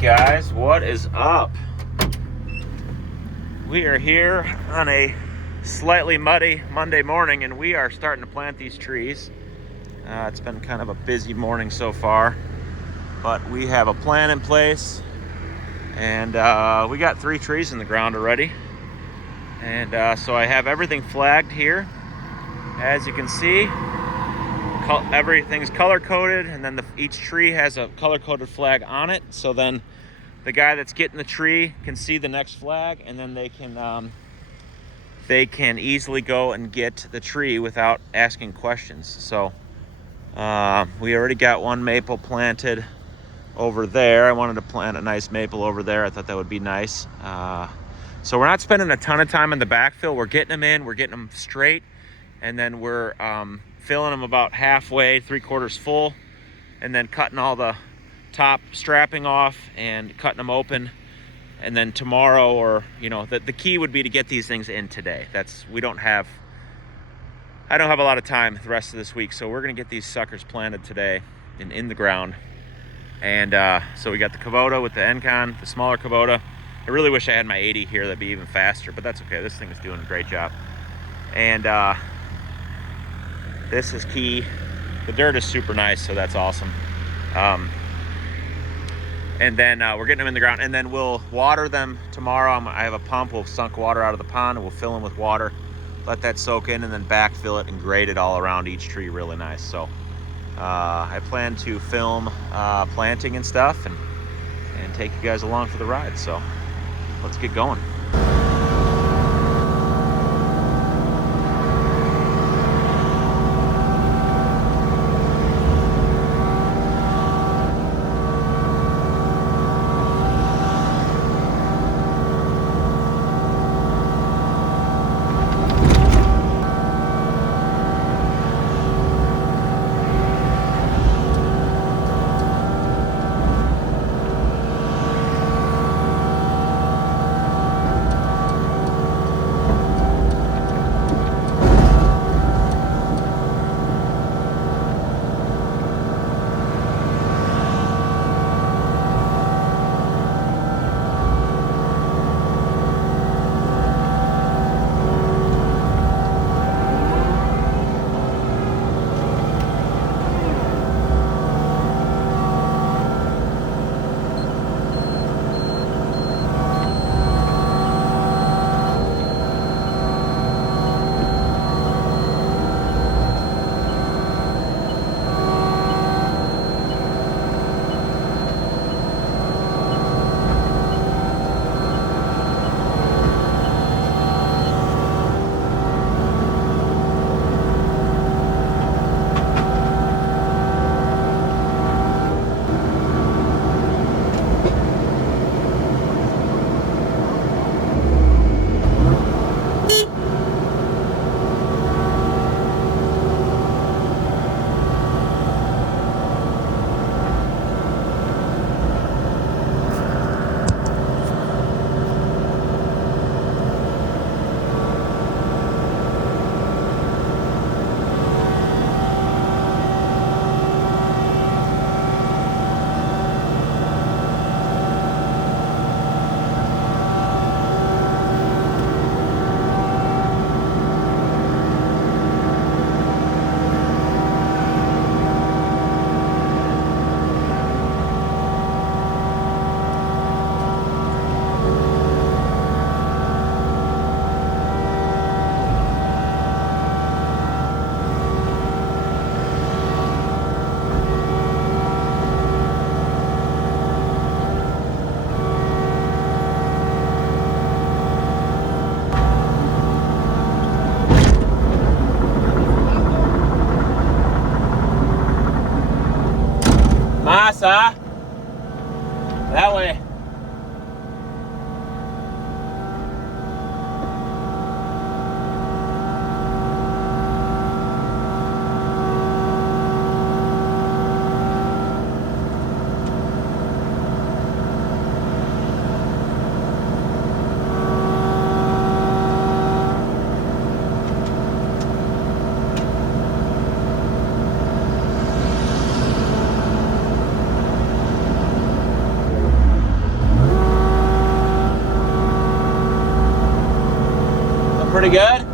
guys, what is up? We are here on a slightly muddy Monday morning and we are starting to plant these trees. It's been kind of a busy morning so far, but we have a plan in place and we got 3 trees in the ground already. And so I have everything flagged here. As you can see, everything's color-coded, and then each tree has a color-coded flag on it. So then the guy that's getting the tree can see the next flag, and then they can easily go and get the tree without asking questions. So we already got one maple planted over there. I wanted to plant a nice maple over there. I thought that would be nice. So we're not spending a ton of time in the backfill. We're getting them in, we're getting them straight, and then we're filling them about halfway, 3/4 full, and then cutting all the top strapping off and cutting them open. And then tomorrow, or the key would be to get these things in today. I don't have a lot of time the rest of this week, so we're gonna get these suckers planted today and in the ground. And so we got the Kubota with the Encon, the smaller Kubota. I really wish I had my 80 here. That'd be even faster, but that's okay. This thing is doing a great job. And this is key. The dirt is super nice, so that's awesome. And then we're getting them in the ground, and then we'll water them tomorrow. I have a pump. We'll sunk water out of the pond, and we'll fill them with water, let that soak in, and then backfill it and grade it all around each tree really nice. So I plan to film planting and stuff and take you guys along for the ride. So let's get going. Massa, that way. pretty good?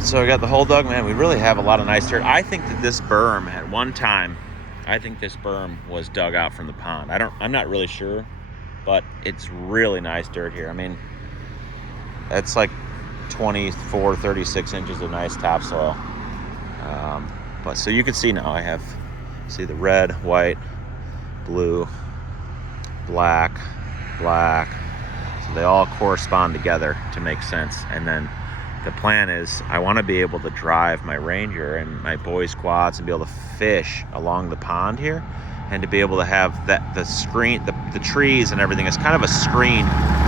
So I got the hole dug. Man, we really have a lot of nice dirt. I think that this berm at one time, I think this berm was dug out from the pond. I'm not really sure, but it's really nice dirt here. I mean, it's like 24, 36 inches of nice topsoil. But so you can see now see the red, white, blue, black. So they all correspond together to make sense. And then the plan is I want to be able to drive my Ranger and my boys quads and be able to fish along the pond here, and to be able to have that the screen, the trees and everything is kind of a screen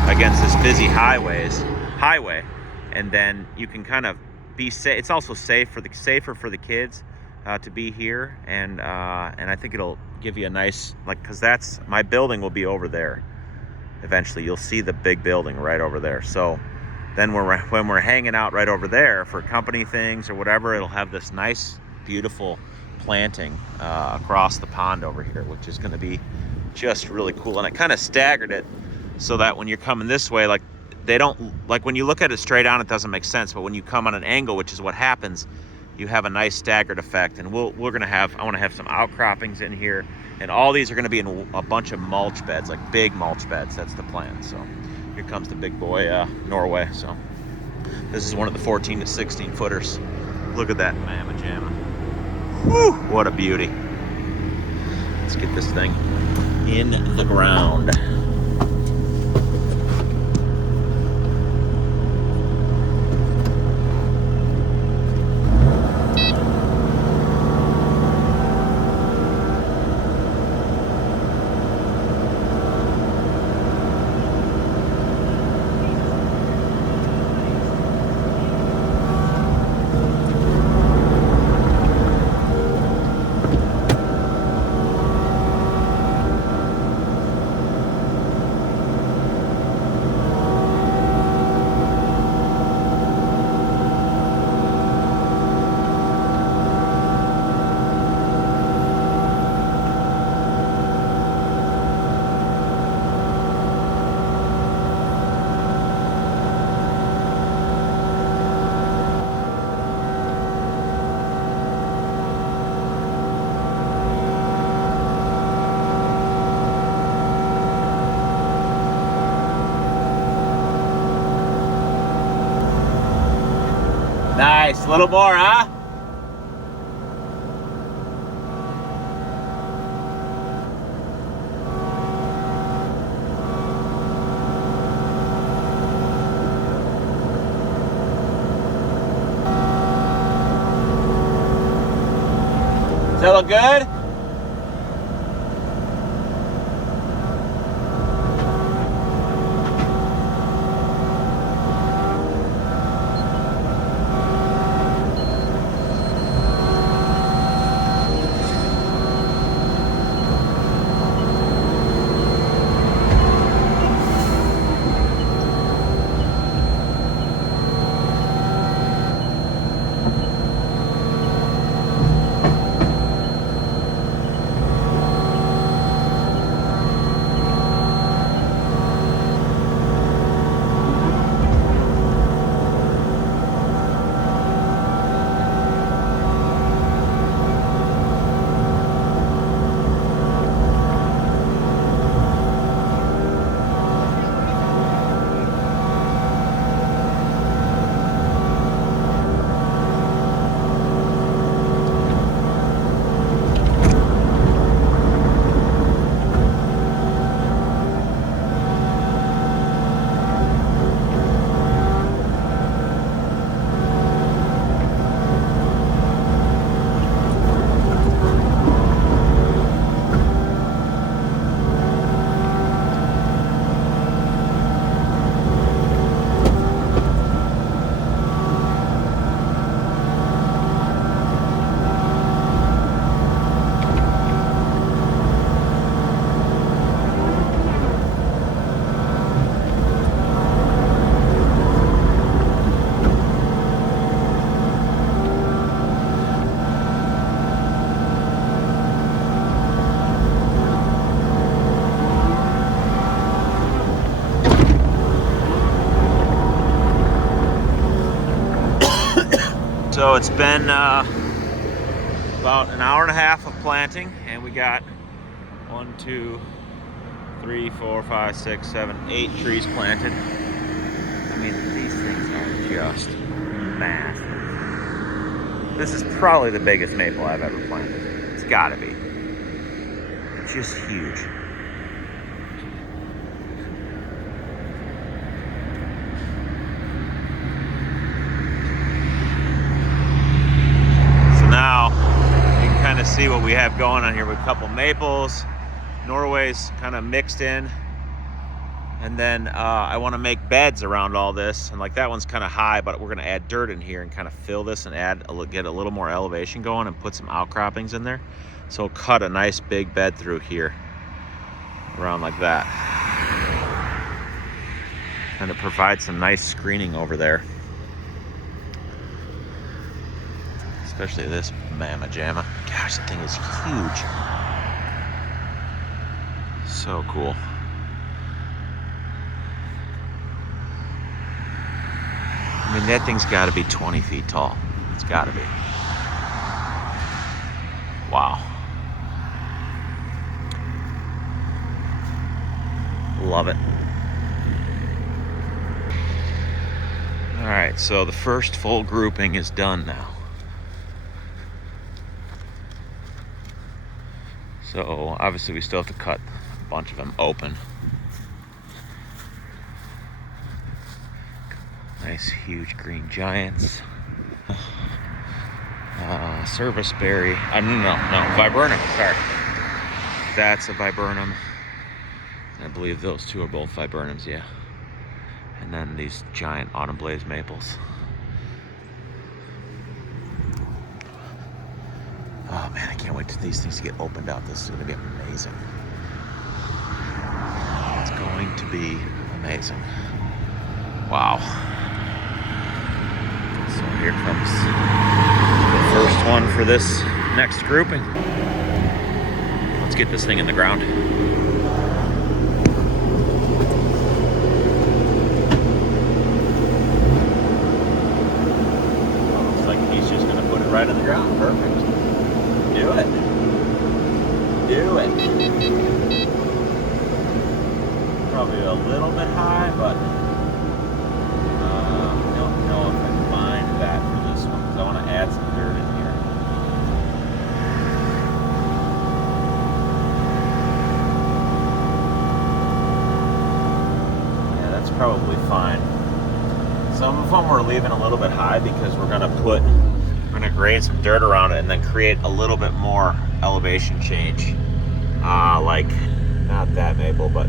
against this busy highway, and then you can kind of be safe. It's also safer for the kids to be here, and I think it'll give you a nice, like, because that's my building will be over there. Eventually, you'll see the big building right over there. So then when we're hanging out right over there for company things or whatever, it'll have this nice, beautiful planting across the pond over here, which is going to be just really cool. And I kind of staggered it so that when you're coming this way, like, they don't, like, when you look at it straight on, it doesn't make sense. But when you come on an angle, which is what happens, you have a nice staggered effect. And I want to have some outcroppings in here, and all these are going to be in a bunch of mulch beds, like big mulch beds. That's the plan. So here comes the big boy Norway. So this is one of the 14 to 16 footers. Look at that mamma jamma. Whew, what a beauty. Let's get this thing in the ground. Nice, a little more, huh? Does that look good? So it's been about an hour and a half of planting, and we got 1, 2, 3, 4, 5, 6, 7, 8 trees planted. I mean, these things are just massive. This is probably the biggest maple I've ever planted. It's gotta be. It's just huge. see what we have going on here with a couple maples. Norway's kind of mixed in. And then I want to make beds around all this. And like that one's kind of high, but we're going to add dirt in here and kind of fill this and get a little more elevation going and put some outcroppings in there. So we'll cut a nice big bed through here, around like that. And it provides some nice screening over there. Especially this mamma jamma. Gosh, the thing is huge. So cool. I mean, that thing's got to be 20 feet tall. It's got to be. Wow. Love it. All right, so the first full grouping is done now. So obviously we still have to cut a bunch of them open. Nice huge green giants. Serviceberry. No, viburnum. Sorry. That's a viburnum. I believe those two are both viburnums, yeah. And then these giant autumn blaze maples. Oh man, I can't wait till these things get opened up. This is going to be amazing. It's going to be amazing. Wow. So here comes the first one for this next grouping. Let's get this thing in the ground. Looks like he's just going to put it right in the ground. Perfect. Do it. Do it. Probably a little bit high, but I don't know if I mind that for this one, because I want to add some dirt in here. Yeah, that's probably fine. Some of them we're leaving a little bit high because we're going to grade some dirt around it and then create a little bit more elevation change. Like, not that maple, but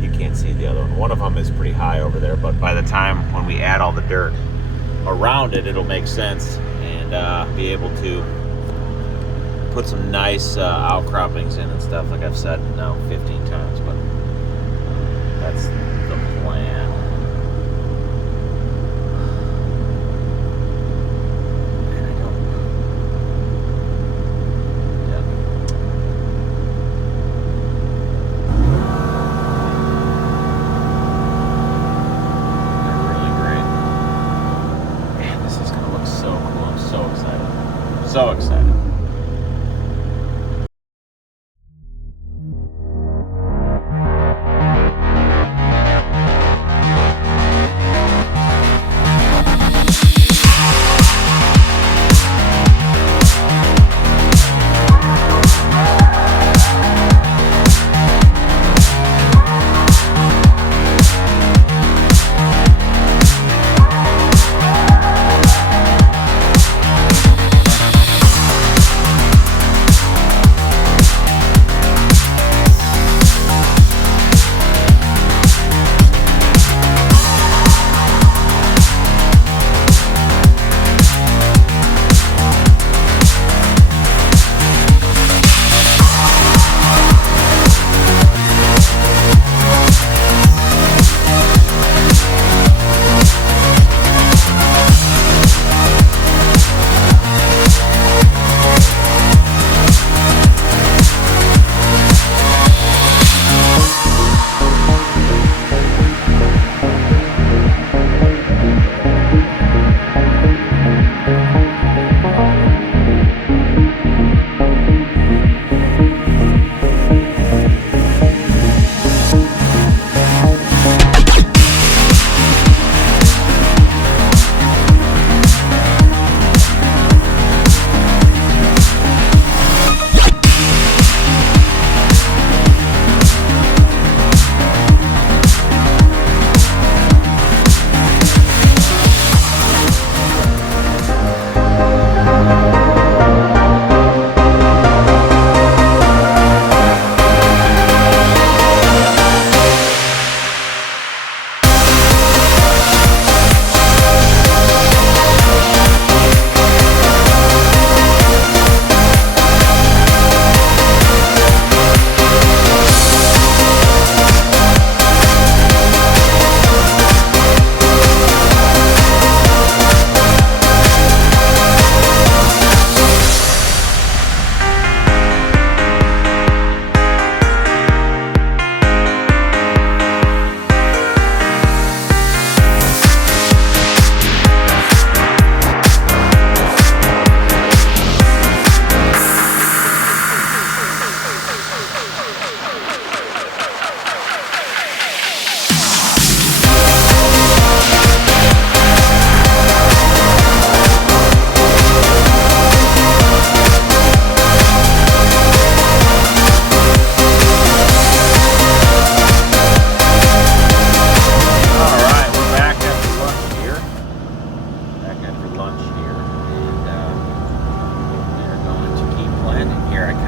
you can't see the other one. One of them is pretty high over there, but by the time when we add all the dirt around it, it'll make sense and be able to put some nice outcroppings in and stuff, like I've said now 15 times, but that's the plan. So excited.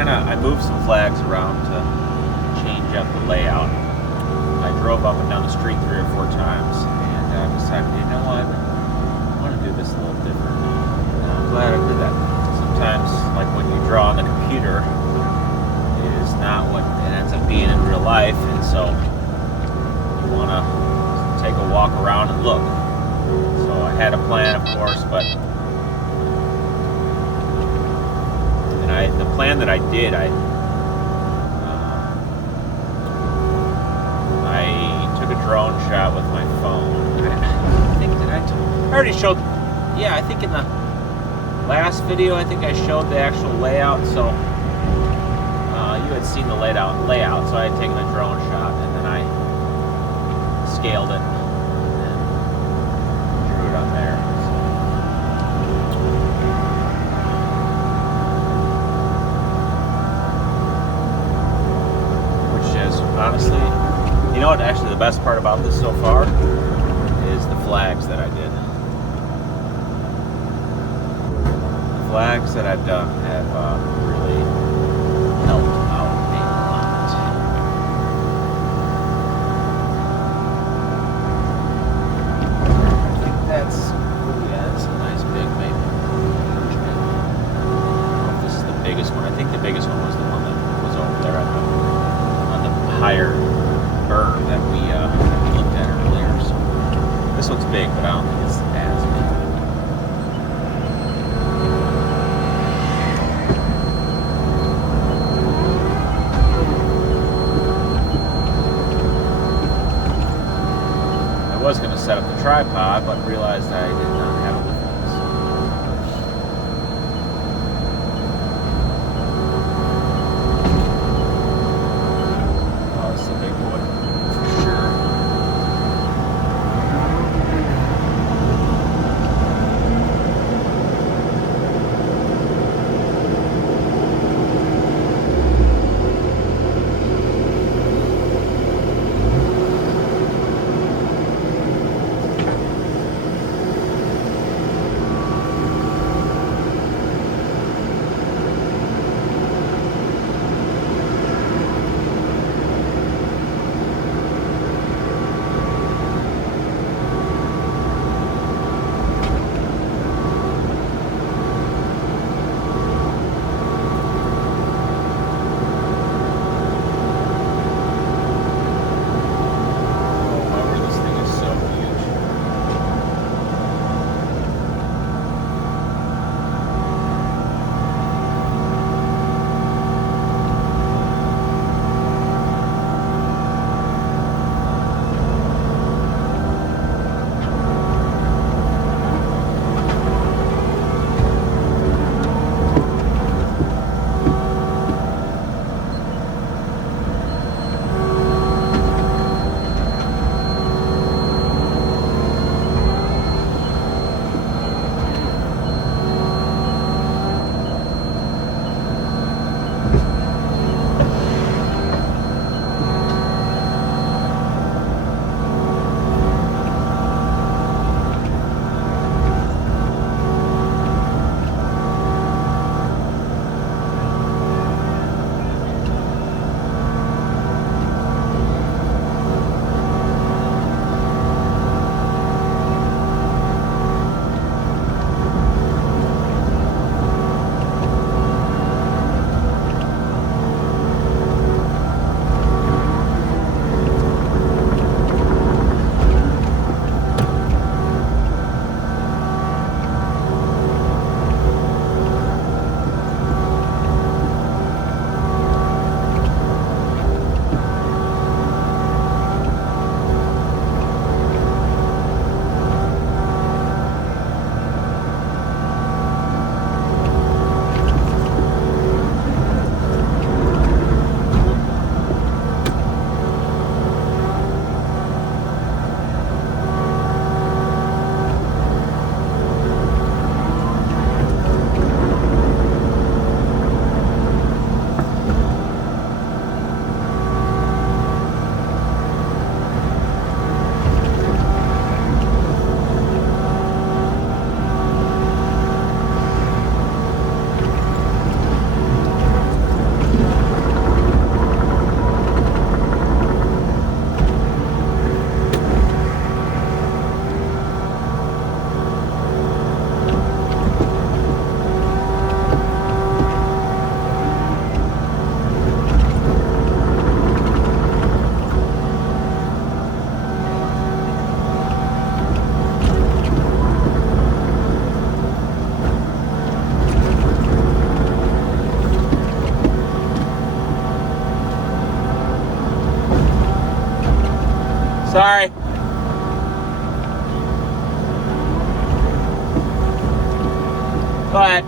I moved some flags around to change up the layout. I drove up and down the street 3 or 4 times, and I decided, you know what, I want to do this a little different. And I'm glad I did that. Sometimes, like when you draw on the computer, it is not what it ends up being in real life, and so you want to take a walk around and look. So I had a plan, of course, but the plan that I did, I took a drone shot with my phone. I think I already showed. Yeah, I think in the last video, I think I showed the actual layout. So you had seen the layout. So I had taken a drone shot and then I scaled it and drew it on there. Honestly, you know what, actually the best part about this so far is the flags that I did. The flags that I've done have really helped out me a lot. I think that's, oh yeah, that's a nice big maple. Huge maple. I don't know if this is the biggest one. I think the biggest one was the one that was over there at the higher berm that we looked at earlier. So this one's big, but I don't think it's as big. I was going to set up the tripod, but realized I did not have it with me. Sorry. But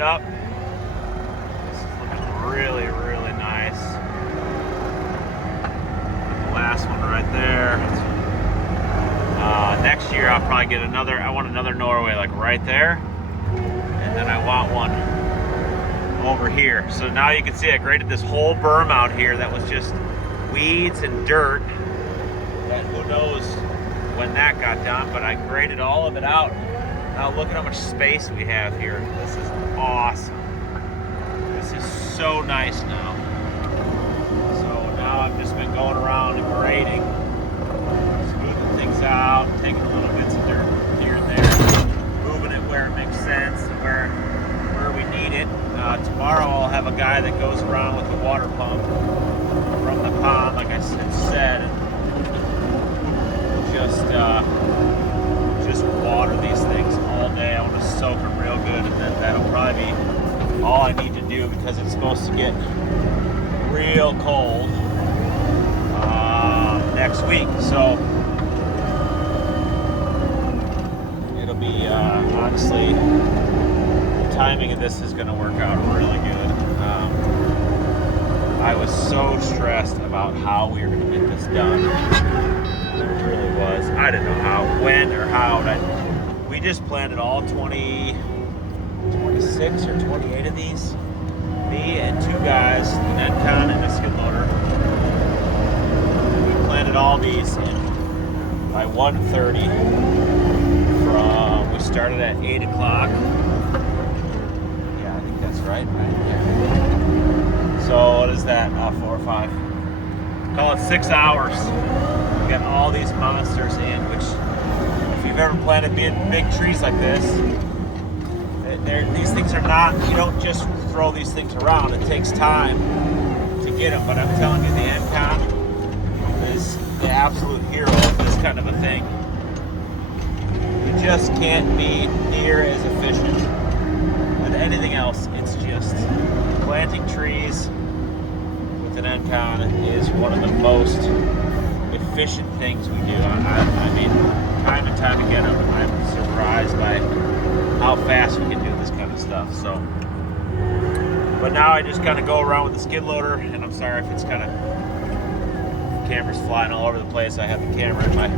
up. This is looking really, really nice. The last one right there. Next year I'll probably get another. I want another Norway like right there, and then I want one over here. So now you can see I graded this whole berm out here that was just weeds and dirt. That who knows when that got done, but I graded all of it out. Now look at how much space we have here. This is awesome. This is so nice now. So now I've just been going around and grading, smoothing things out, taking a little bits of dirt here and there, moving it where it makes sense and where we need it. Tomorrow I'll have a guy that goes around with the water pump from the pond, like I said, and just water these things all day. I want to soak them real good, and then that'll probably be all I need to do because it's supposed to get real cold next week. So it'll be honestly, the timing of this is going to work out really good. I was so stressed about how we were going to get this done. It really was. I didn't know how, when, or how. We just planted all 26 or 28 of these. Me and two guys, an Encon and a skid loader. We planted all these by 1:30. We started at 8 o'clock. Yeah, I think that's right? Yeah. So what is that? 4 or 5. Call it 6 hours. We got all these monsters in, which if you've ever planted big trees like this, these things are not, you don't just throw these things around. It takes time to get them, but I'm telling you, the Encon is the absolute hero of this kind of a thing. You just can't be near as efficient with anything else. It's just planting trees with an Encon is one of the most efficient things we do. I mean, time and time again, I'm surprised by how fast we can do this kind of stuff. So, but now I just kind of go around with the skid loader, and I'm sorry if it's kind of, camera's flying all over the place. I have the camera in my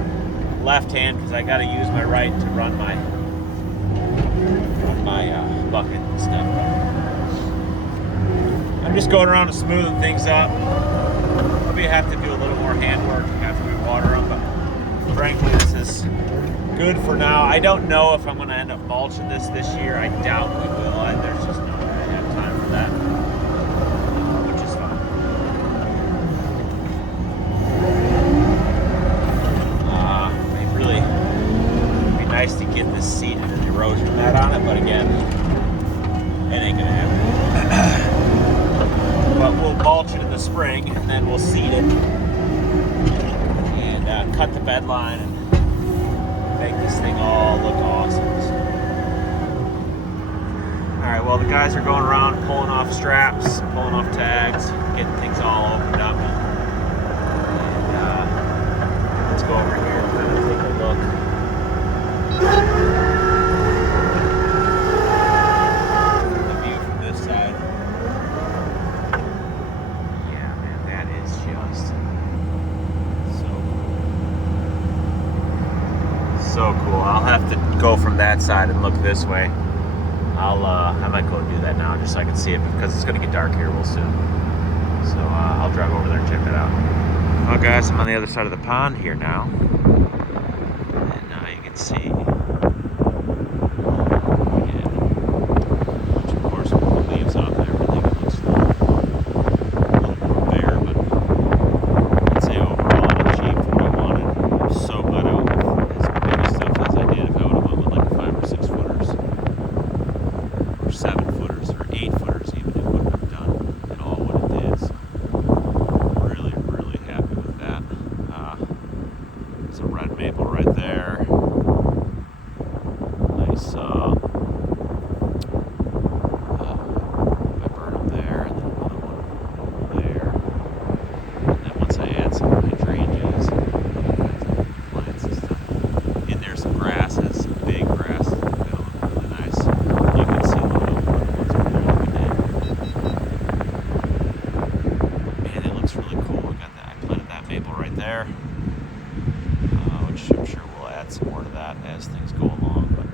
left hand because I got to use my right to run my on my bucket and stuff. I'm just going around and smoothing things up. Maybe I have to do a little more handwork after we water them, but frankly, this is good for now. I don't know if I'm going to end up mulching this year. I doubt we will. There's just not going to have time for that, which is fine. It'd be nice to get this seeded and erosion mat on it, but again, it ain't going to happen. But we'll mulch it in the spring, and then we'll seed it and cut the bed line and make this thing all look awesome. Alright, well, the guys are going around pulling off straps, pulling off tags, getting things all opened up. And let's go over here and kind of take a look. The view from this side. Yeah, man, that is just so cool. I'll have to go from that side and look this way. I might go and do that now just so I can see it, because it's going to get dark here real soon. So I'll drive over there and check that out. Well, guys, I'm on the other side of the pond here now, and now you can see. Of course, with the leaves off and everything, it looks a little more bare, but I'd say overall it achieved what I wanted. I'm so glad I went with as big a stuff as I did. If I would have went with like 5 or 6 footers, or 7 footers, or 8 footers even, it wouldn't have done at all what it did. So really, really happy with that. There's a red maple right there. Nice, I burn them there, and then another one there. And then once I add some hydrangeas and plants and stuff in there, some grasses, some big grasses, it'll look really nice. You can see a little bit more of the ones over there that we did. Man, it looks really cool. I planted that maple right there, which I'm sure we'll add some more to that as things go along. But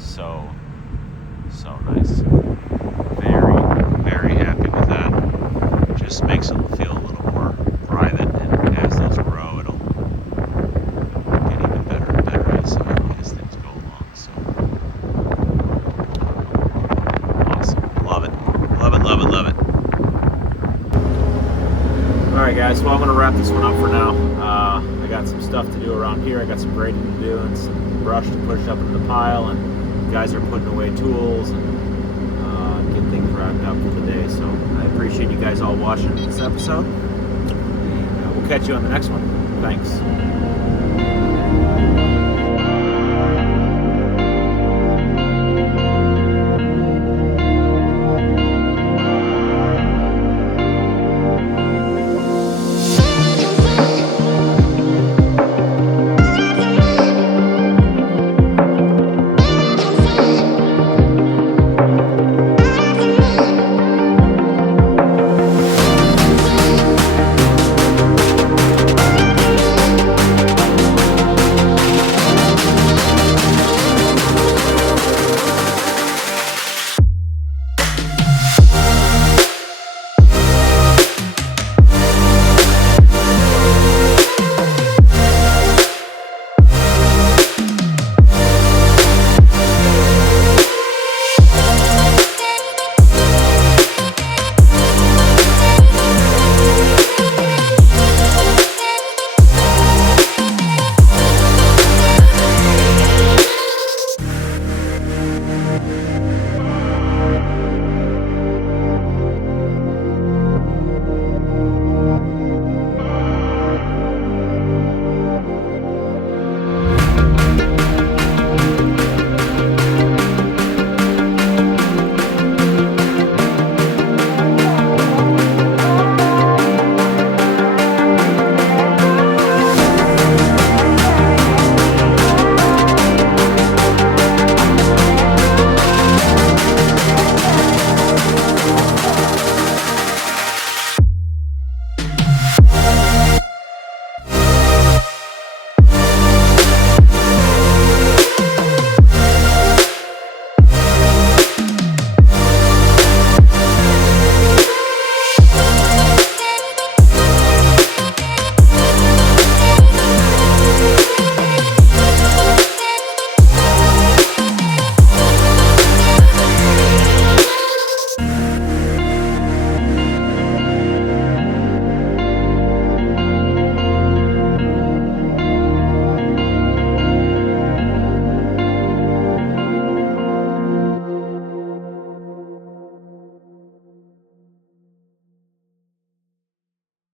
so nice. Very, very happy with that. Just makes it feel a little more private, and as those grow, it'll get even better and better as things go along. So awesome. Love it. Love it, love it, love it. Alright guys, well, I'm going to wrap this one up for now. I got some stuff to do around here. I got some grading to do and some brush to push up into the pile, and guys are putting away tools and get things wrapped up for the day. So I appreciate you guys all watching this episode, and we'll catch you on the next one. Thanks.